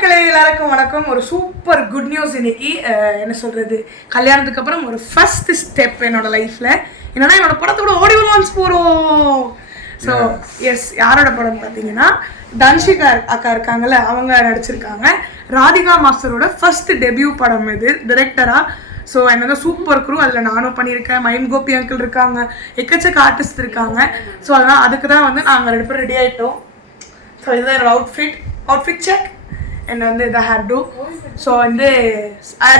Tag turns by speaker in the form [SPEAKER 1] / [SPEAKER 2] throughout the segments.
[SPEAKER 1] மக்களே எல்லாருக்கும் வணக்கம். ஒரு சூப்பர் குட் நியூஸ் இன்னைக்கு. என்ன சொல்றது? கல்யாணத்துக்கு அப்புறம் ஒரு ஃபர்ஸ்ட் ஸ்டெப் என்னோட லைஃப்ல என்னன்னா என்னோட படத்தோட ஆடியோ லான்ச் போறோம். ஸோ எஸ் யாரோட படம் பார்த்தீங்கன்னா தன்ஷிகா அக்கா இருக்காங்கல்ல அவங்க நடிச்சிருக்காங்க. ராதிகா மாஸ்டரோட ஃபர்ஸ்ட் டெபியூ படம் இது டிரெக்டரா ஸோ என்னோட சூப்பர் குரூ அதில் நானும் பண்ணியிருக்கேன். மயம் கோபி அங்கிள் இருக்காங்க. எக்கச்சக்க ஆர்டிஸ்ட் இருக்காங்க. ஸோ அதனால் அதுக்கு தான் வந்து நாங்கள் ரெண்டு பேரும் ரெடி ஆகிட்டோம் ஸோ இதுதான் என்னோட அவுட்ஃபிட் அவுட்ஃபிட் செக் என்னை வந்து இந்த ஹேர் டூ ஸோ வந்து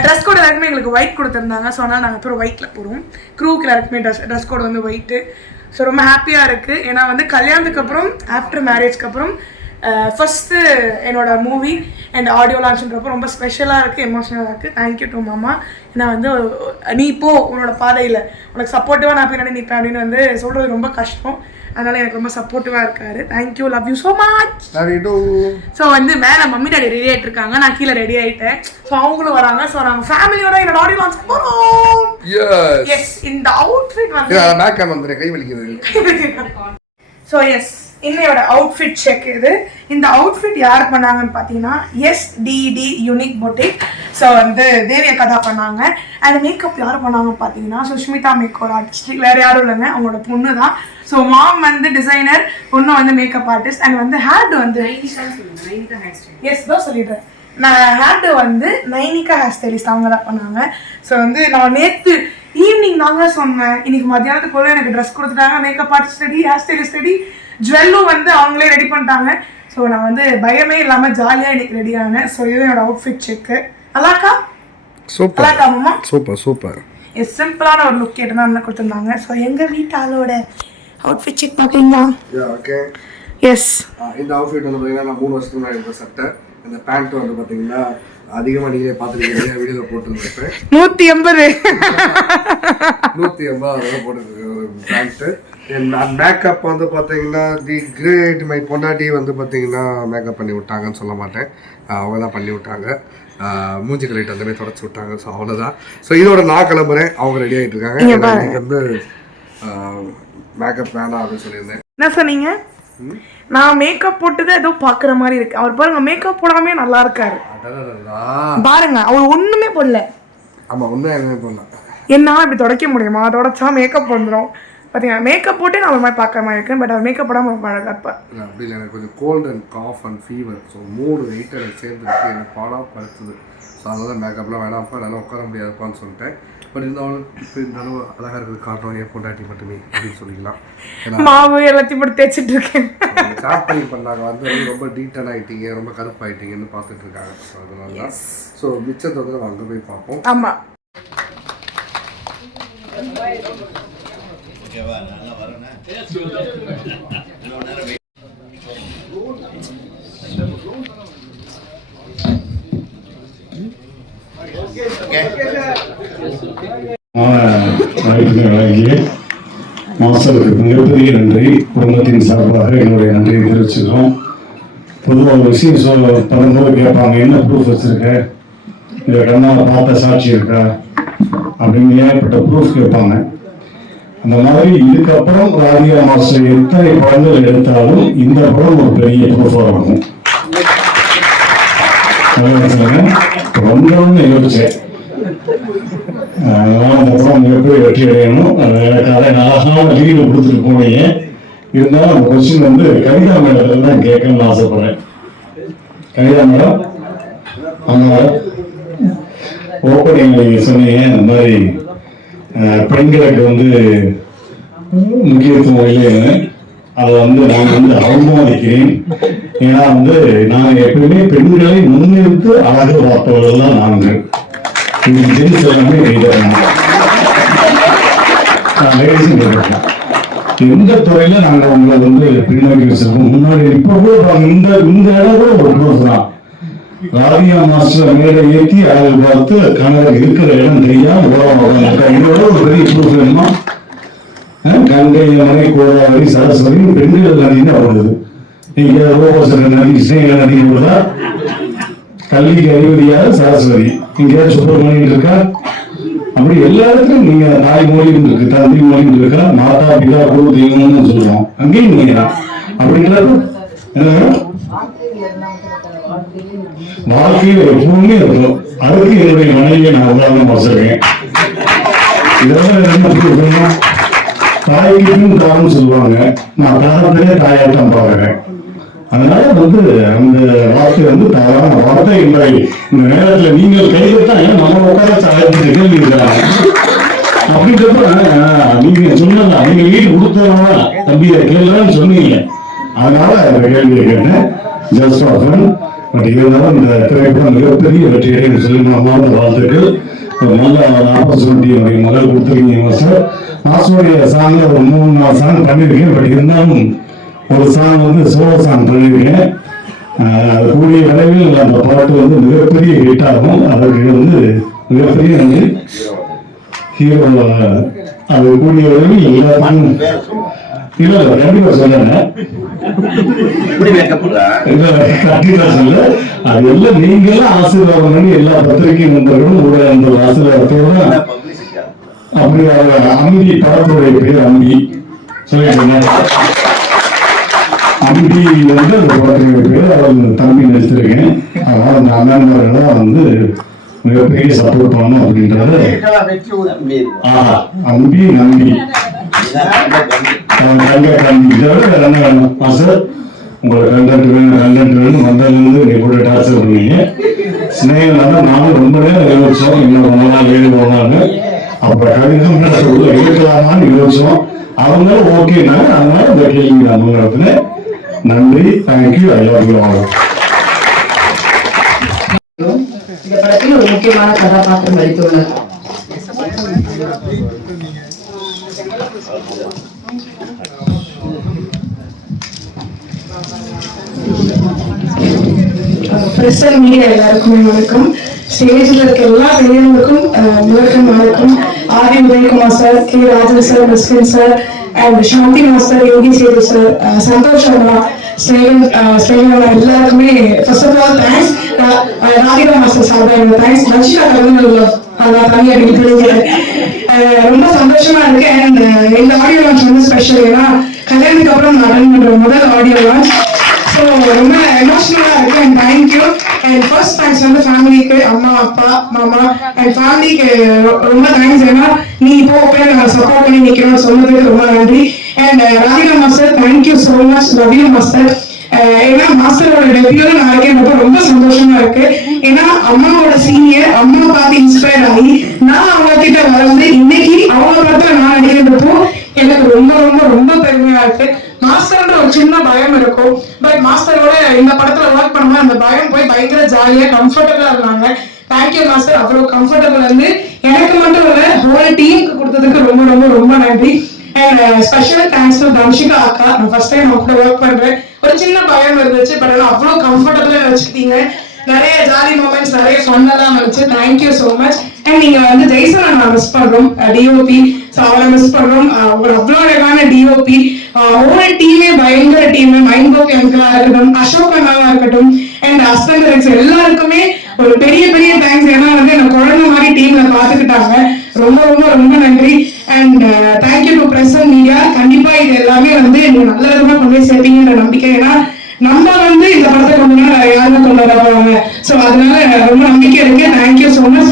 [SPEAKER 1] ட்ரெஸ் கோட் எல்லாருக்குமே எங்களுக்கு ஒயிட் கொடுத்துருந்தாங்க. ஸோ அதனால் நாங்கள் அப்புறம் ஒயிட்டில் போகிறோம் க்ரூக்கு எல்லாருக்குமே ட்ரெஸ் ட்ரெஸ் கோட் வந்து ஒயிட்டு ஸோ ரொம்ப ஹாப்பியாக இருக்குது ஏன்னா வந்து கல்யாணத்துக்கு அப்புறம் ஆஃப்டர் மேரேஜ்க்கு அப்புறம் ஃபஸ்ட்டு என்னோட மூவி அண்ட் ஆடியோ லான்ச்ன்றப்போ ரொம்ப ஸ்பெஷலாக இருக்குது எமோஷனலாக இருக்குது தேங்க்யூ டு மாமா. ஏன்னா வந்து நீ போ உன்னோட பாதையில். உனக்கு சப்போர்ட்டிவாக நான் பின்னாடி நிற்பேன் அப்படின்னு வந்து சொல்கிறது ரொம்ப கஷ்டம். அதனால் எனக்கு ரொம்ப சப்போர்ட்டிவாக இருக்காரு. Thank you love you so much. So வந்து மேலே மம்மி டாடி ரெடி ஆகிட்டு இருக்காங்க. நான் கீழே ரெடி ஆகிட்டேன் ஸோ அவங்களும் வராங்க. ஸோ நாங்கள் ஃபேமிலியோட என்னோட ஆடியோ லான்ச் போகிறோம். எஸ் இந்த அவுட்ஃபிட் வந்து
[SPEAKER 2] cam வந்துடுறேன், கை வலிக்குது.
[SPEAKER 1] ஸோ எஸ் இன்னையோட அவுட்ஃபிட் செக் இது. இந்த அவுட்ஃபிட் யார் பண்ணாங்கன்னு பார்த்தீங்கன்னா yes DD unique boutique so வந்து தேவிய கதா பண்ணாங்க. அண்ட் மேக்கப் யார் பண்ணாங்கன்னு பார்த்தீங்கன்னா சுஷ்மிதா மேக்கோர் ஆர்டிஸ்ட் வேறு யாரும் இல்லைங்க அவங்களோட பொண்ணு தான். ஸோ மாம் வந்து டிசைனர் பொண்ணு வந்து மேக்கப் ஆர்டிஸ்ட் அண்ட் வந்து ஹேர் வந்து எஸ் தான் சொல்லிடுறேன். நான் ஹேர் வந்து நைனிகா ஹேர் ஸ்டைலிஸ்ட் அவங்க தான் பண்ணாங்க. ஸோ வந்து நான் நேற்று ஈவினிங் தாங்க சொன்னேன். இன்னைக்கு மத்தியானத்துக்குள்ள எனக்கு ட்ரெஸ் கொடுத்துட்டாங்க. Makeup artist ready hair stylist ready ஜுவல்லும் வந்து அவங்களே ரெடி பண்ணிட்டாங்க. ஸோ நான் வந்து பயமே இல்லாமல் ஜாலியாக இன்னைக்கு ரெடி ஆனேன். ஸோ இது என்னோட அவுட்ஃபிட் செக்கு நல்லாக்கா
[SPEAKER 2] Super.
[SPEAKER 1] நல்லாக்கா மாமா
[SPEAKER 2] Super, super.
[SPEAKER 1] எஸ் சிம்பிளான ஒரு லுக் கேட்டு தான் கொடுத்துருந்தாங்க. ஸோ எங்கள் வீட்டு ஆளோட அவுட்ஃபிட் செக் பார்க்குறீங்களா
[SPEAKER 2] okay.
[SPEAKER 1] எஸ்
[SPEAKER 2] இந்த outfit வந்து பாத்தீங்கன்னா நான் மூணு வருஷத்துக்கு முன்னாடி எடுத்த சட்டை. இந்த பேண்ட் வந்து பாத்தீங்கன்னா அதிகமா நீங்களே பார்த்துருக்கீங்க. வீடியோல போட்டுருந்துருப்பேன்.
[SPEAKER 1] நூற்றி எண்பது.
[SPEAKER 2] நூத்தி எண்பது அதெல்லாம் போட்டுருக்கு ஒரு பேண்ட் மேக்கப் வந்து பாத்தீங்கன்னா தி கிரேட் மை பொண்டாட்டி வந்து பாத்தீங்கன்னா மேக்கப் பண்ணி விட்டாங்கன்னு சொல்ல மாட்டேன். அவங்க தான் பண்ணி விட்டாங்க. மூஞ்சி கழிட்டு அந்த மாதிரி தொடச்சி விட்டாங்க. ஸோ அவ்வளோதான் ஸோ இதோட நான் கிளம்புறேன். அவங்க ரெடி ஆகிட்டு இருக்காங்க. வந்து மேக்கப் வேணாம் அப்படின்னு சொல்லியிருந்தேன்.
[SPEAKER 1] என்ன சொன்னீங்க? நான் மேக்கப் போட்டுதான் ஏதோ பாக்குற மாதிரி இருக்கு. அவர் பாருங்க மேக்கப் போடாமே நல்லா இருக்காரு. பாருங்க அவர் ஒண்ணுமே போடல.
[SPEAKER 2] ஆமா உண்மையாக எதுவுமே
[SPEAKER 1] என்னால இப்படி துடைக்க முடியுமா? தொடச்சா மேக்கப் வந்துடும் பாத்தீங்கன்னா மேக்கப் போட்டே நான் ஒரு மாதிரி பார்க்குற மாதிரி இருக்கேன் பட் அவர் மேக்கப் போடாம ரொம்ப அழகா இருப்பார்.
[SPEAKER 2] இல்லை அப்படி இல்லை எனக்கு கொஞ்சம் cold and cough and fever so மூணு வெயிட் எனக்கு சேர்ந்துருக்கு எனக்கு பாடாக படுத்துது. ஸோ அதனால மேக்கப்லாம் வேணாம்ப்பா நல்லா உட்கார முடியாதுப்பான்னு சொல்லிட்டேன். பட் இருந்தாலும் இப்போ இந்த அளவு அழகாக இருக்கிறது காரணம் என் பொண்டாட்டி மட்டுமே அப்படின்னு சொல்லிக்கலாம்.
[SPEAKER 1] மாவு எல்லாத்தையும் போட்டு தேய்ச்சிட்டு இருக்கேன்.
[SPEAKER 2] ஸ்டார்ட் பண்ணி பண்ணாங்க. வந்து ரொம்ப டீட்டெயில் ஆகிட்டீங்க ரொம்ப கருப்பாயிட்டீங்கன்னு பார்த்துட்டு இருக்காங்க. ஸோ அதனால தான். ஸோ மிச்சத்தை வந்து அங்கே போய் பார்ப்போம்.
[SPEAKER 1] ஆமா.
[SPEAKER 3] வாய்ப்புகளை வழங்கிய மாஸ்டருக்கு மிகப்பெரிய நன்றி. குடும்பத்தின் சார்பாக என்னுடைய நன்றியை தெரிவிச்சுக்கிறோம். பொதுவாக ஒரு விஷயம் சொல்ல பண்ணும்போது கேட்பாங்க என்ன ப்ரூஃப் வச்சிருக்க? இதை கண்ணால் பார்த்த சாட்சி இருக்கா? அப்படின்னு ஏகப்பட்ட ப்ரூஃப் கேட்பாங்க. அந்த மாதிரி இதுக்கப்புறம் ராதிகா மாஸ்டர் எத்தனை படங்கள் எடுத்தாலும் இந்த படம் ஒரு பெரிய ப்ரூஃபாக இருக்கும். ரொம்பவும் யோசிச்சேன் அதனால அந்த படம் மிகப்பெரிய வெற்றி அடையணும் அது எனக்கு அதை அழகான லீடு கொடுத்துட்டு போனீங்க இருந்தாலும் அந்த கொஸ்டின் வந்து கவிதா மேடத்துல தான் கேட்கணும்னு ஆசைப்படுறேன் கவிதா மேடம் ஆமா மேடம் ஓப்பனிங் சொன்னீங்க இந்த மாதிரி அஹ், பெண்களுக்கு வந்து முக்கியத்துவம் இல்லைன்னு அதை வந்து நான் வந்து அவமானிக்கிறேன். ஏன்னா வந்து நான் எப்பயுமே பெண்களை முன்னிறுத்து அழகு பார்த்தவர்கள் தான் நாங்கள் இது ஜென்ஸ் எல்லாமே லேடிஸ் எந்த துறையில நாங்க உங்களை வந்து பின்னோக்கி வச்சிருக்கோம்? முன்னாடி இப்ப கூட இந்த இந்த இடம் கூட ஒரு ப்ரூஃப் தான். ராதியா மாஸ்டர் மேலே ஏற்றி அழகு பார்த்து கணவர் இருக்கிற இடம் தெரியாம உலகம் இதோட ஒரு பெரிய ப்ரூஃப் வேணுமா? கங்கை யமுனை கோதாவரி சரஸ்வதி பெண்கள் நதின்னு வருது நீங்க ரோபோசர் நதி கிருஷ்ணகிரி நதி வருதா கல்விக்கு அதிபதியாக சரஸ்வதி. இங்க சுப்பிரமணியன் இருக்கா? அப்படி எல்லா இடத்துலயும் நீங்க தாய் மொழியும் இருக்கு தந்தை மொழியும் இருக்கா? மாதா பிதா குரு தெய்வம்னு சொல்லுவோம். அங்கேயும் நீங்க தான். அப்படிங்கிறது என்ன? வாழ்க்கையில் எப்பவுமே இருக்கும். அதுக்கு என்னுடைய மனைவியை நான் உதாரணம் வச்சிருக்கேன் இதெல்லாம் என்ன சொல்லுன்னா தாய்க்கு சொல்லுவாங்க. நான் காலத்திலே தாயாட்டம் பார்க்கிறேன். அதனால வந்து அந்த வார்த்தை வந்து தவறான வார்த்தை இல்லை இந்த நேரத்துல நீங்கள் கைவிட்டாங்க நம்ம உட்கார சாயத்துக்கு கேள்வி இருக்கிறாங்க அப்படின்றப்ப நீங்க சொன்னதா? நீங்க வீடு கொடுத்தவங்க தம்பி கேள்வின்னு சொன்னீங்க. அதனால அந்த கேள்வியை கேட்டேன். ஜஸ்வாசன் பட் இருந்தாலும் இந்த திரைப்படம் மிகப்பெரிய வெற்றியை சொல்லி நான் வாழ்த்துக்கள். நல்ல ஆப்பர்ச்சுனிட்டி என்னுடைய மகள் கொடுத்துருக்கீங்க மாஸ்டர் மாஸ்டருடைய சாங் ஒரு மூணு நாலு சாங் பண்ணியிருக்கேன் பட் இருந்தாலும் ஒரு சாங் வந்து சோலோ சாங் பண்ணியிருக்கேன் அது கூடிய விரைவில் அந்த பாட்டு வந்து மிகப்பெரிய ஹிட் ஆகும் அதற்கு வந்து மிகப்பெரிய நன்றி ஹீரோ அது கூடிய விரைவில் எல்லாத்தையும் இல்ல இல்ல கண்டிப்பா சொல்லுங்க
[SPEAKER 4] எப்படி மேக்கப்
[SPEAKER 3] இல்ல, கண்டிப்பா சொல்ல அது எல்லாம் நீங்களும் ஆசீர்வாதம் பண்ணி எல்லா பத்திரிகை நண்பர்களும் ஊடக நண்பர்கள் ஆசீர்வாதத்தோட அப்படி அம்பி படத்துடைய பேர் அம்பி அம்பி வந்து அந்த படத்துடைய பேர். அவர் தம்பி நடிச்சிருக்கேன். அதனால அந்த அண்ணன்மாரெல்லாம் வந்து மிகப்பெரிய சப்போர்ட் பண்ணணும் அப்படின்றது
[SPEAKER 4] அம்பி
[SPEAKER 3] நம்பி தங்க என்ன வேணும்? மாஸ்டர் உங்களுக்கு கண்டென்ட் வேணும் கண்டென்ட் வேணும் வந்ததுலேருந்து நீ கூட டார்ச்சர் பண்ணீங்க ஸ்னேகம் நானும் ரொம்ப நேரம் யோசிச்சோம் இன்னும் ரொம்ப நாள் ஏழு போனாங்க அப்புறம் கடிதம் என்ன எடுக்கலாமான்னு யோசிச்சோம் அவங்களும் ஓகேனாங்க அதனால இந்த கேள்வி நான் நன்றி thank you I love you all
[SPEAKER 5] இந்த படத்தில் ஒரு முக்கியமான கதாபாத்திரம் நடித்துள்ளார்
[SPEAKER 1] பிரஸ் அண்ட் மீடியா எல்லாருக்குமே வணக்கம். ஸ்டேஜில் இருக்க எல்லா பெரியவங்களுக்கும் வணக்கம் வணக்கம். Aadhi Udhayakumar sir K Rajan sir Mysskin sir and Shanthi master Yogi Sethu sir Santhosh Sharma Snehan uh, Snehan எல்லாருக்குமே first of all thanks Radhika master sir thanks Rashika கலந்து அதான் தனியாக இருக்கிறீங்க ரொம்ப சந்தோஷமா இருக்கு. அண்ட் இந்த ஆடியோ லான்ச் வந்து ஸ்பெஷல் ஏன்னா கல்யாணத்துக்கு அப்புறம் நான் அட்டன் பண்ற முதல் ஆடியோ லான்ச் ஸோ ரொம்ப எமோஷனலா இருக்கு. And thank you and first thanks வந்து ஃபேமிலிக்கு அம்மா அப்பா மாமா அண்ட் ஃபேமிலிக்கு ரொம்ப தேங்க்ஸ் ஏன்னா நீ இப்போ போய் நாங்கள் சப்போர்ட் பண்ணி நிற்கிறோம் சொன்னதுக்கு ரொம்ப நன்றி. And uh, Radhika master thank you so much Ravi master ஏன்னா மாஸ்டரோட டெபியூல நான் இருக்கேன்றப்ப ரொம்ப சந்தோஷமா இருக்கு. ஏன்னா அம்மாவோட சீனியர் அம்மா பார்த்து இன்ஸ்பயர் ஆகி நான் அவங்க கிட்ட வளர்ந்து இன்னைக்கு அவங்க பார்த்து நான் நினைக்கிறப்போ எனக்கு ரொம்ப ரொம்ப ரொம்ப பெருமையா இருக்கு. மாஸ்டர்ன்ற ஒரு சின்ன பயம் இருக்கும். பட் மாஸ்டரோட இந்த படத்துல ஒர்க் பண்ணும்போது அந்த பயம் போய் பயங்கர ஜாலியா கம்ஃபர்டபுளா இருந்தாங்க. தேங்க்யூ மாஸ்டர் அவ்வளவு கம்ஃபர்டபுள் வந்து எனக்கு மட்டும் இல்ல ஹோல் டீமுக்கு கொடுத்ததுக்கு ரொம்ப ரொம்ப ரொம்ப நன்றி. And special thanks to Thamshika அக்கா. நான் ஃபர்ஸ்ட் டைம் அவங்க கூட ஒர்க் பண்றேன். ஒரு சின்ன பயம் இருந்துச்சு பட் ஆனால் அவ்வளோ கம்ஃபர்டபுளாக வச்சுக்கிட்டீங்க. நிறைய ஜாலி மூமெண்ட்ஸ் நிறைய ஃபன்னெல்லாம் வச்சு தேங்க்யூ ஸோ மச் அண்ட் நீங்க வந்து ஜெய்சன் நான் மிஸ் பண்றோம் டிஓபி ஸோ அவரை மிஸ் பண்றோம். ஒரு அவ்வளோ அழகான டிஓபி ஒவ்வொரு டீமே பயங்கர டீம் மைண்ட் புக் எங்களா இருக்கட்டும் அசோக் அண்ணாவா இருக்கட்டும் அண்ட் அஸ்தன் எல்லாருக்குமே ஒரு பெரிய பெரிய தேங்க்ஸ் ஏன்னா வந்து என்ன குழந்தை மாதிரி டீம்ல பாத்துக்கிட்டாங்க ரொம்ப ரொம்ப ரொம்ப நன்றி. And thank you to press and media கண்டிப்பா இது எல்லாமே வந்து நீங்க நல்ல விதமா கொண்டு போய் சேர்ப்பீங்கன்ற நம்பிக்கை. ஏன்னா நம்ம வந்து இந்த படத்தை கொண்டு வந்தா யாருமே கொண்டு வர போவாங்க சோ அதனால ரொம்ப நம்பிக்கை இருக்கு. தேங்க்யூ சோ மச்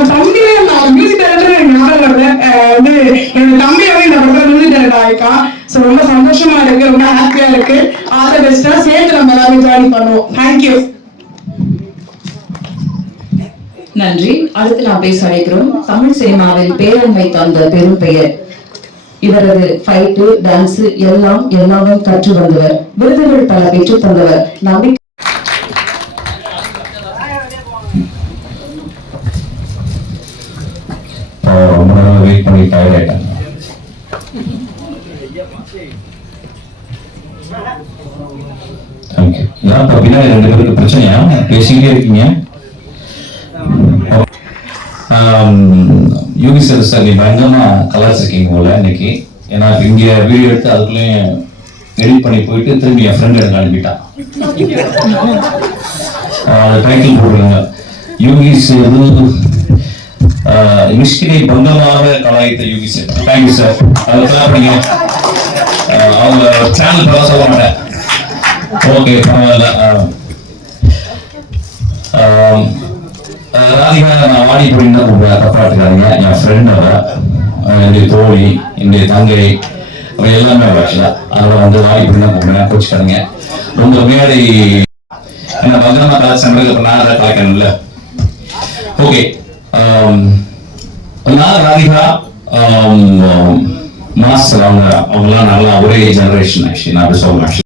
[SPEAKER 1] சரி அவன் தம்பியே நான் மியூசிக் டைரக்டர் ஞாபகம் வருது வந்து என்னோட தம்பியாவே இந்த படத்துல மியூசிக் டைரக்டர் ஆயிருக்கான் ஸோ ரொம்ப சந்தோஷமா இருக்கு ரொம்ப ஹாப்பியா இருக்கு. ஆல் த பெஸ்டா சேர்த்து நம்ம எல்லாரும் ஜாயின் பண்ணுவோம். தேங்க்யூ
[SPEAKER 5] நன்றி. அடுத்து நாம் பேச அழைக்கிறோம். தமிழ் சினிமாவில் பேரன்மை தந்த பெரும் பெயர். இவரது ஃபைட்டு டான்ஸ் எல்லாம் எல்லாமே கற்று வந்தவர் விருதுகள் பல பெற்று தந்தவர். நம்பிக்கை
[SPEAKER 6] இப்போ நேரம் வெயிட் பண்ணி டயர்ட் ஆயிட்டாங்க ஏன் இப்போ பின்னாடி ரெண்டு பேருக்கு பிரச்சனையா பேசிக்கிட்டே இருக்கீங்க யோகி சார் சார் நீ பயங்கரமா கலாச்சிருக்கீங்க போல இன்னைக்கு. ஏன்னா இங்க வீடியோ எடுத்து அதுக்குள்ளேயும் எடிட் பண்ணி போயிட்டு திரும்பி என் ஃப்ரெண்ட் எனக்கு அனுப்பிட்டான் டைட்டில் போட்டுருங்க யோகி சேது மிஷ்கினை பங்கமாக கலாய்த்த Yogi sir. Thank you sir அதுக்கெல்லாம் நீங்க அவங்க சேனல் பல சொல்ல மாட்டேன். ஓகே பரவாயில்ல. ராதிகா நான் வாடி அப்படின்னு கூப்பிடுவேன் தப்பா எடுத்துக்காதீங்க. என் ஃப்ரெண்ட் அவ என்னுடைய தோழி என்னுடைய தங்கை அவன் எல்லாமே அவ ஆக்சுவலா அதனால வந்து வாடி அப்படின்னு தான் கூப்பிடுவேன் கோச்சுக்காதீங்க. ரொம்ப மேடை என்ன பத்திரமா கலாச்சாரம் இப்ப நான் அதை கலாய்க்கணும்ல ஓகே நான் ராதிகா ஆம், மாஸ்டர் அவங்க அவங்கலாம் நல்லா ஒரே ஜெனரேஷன் ஆக்சுவலி நான் அப்படி சொல்லுவேன்.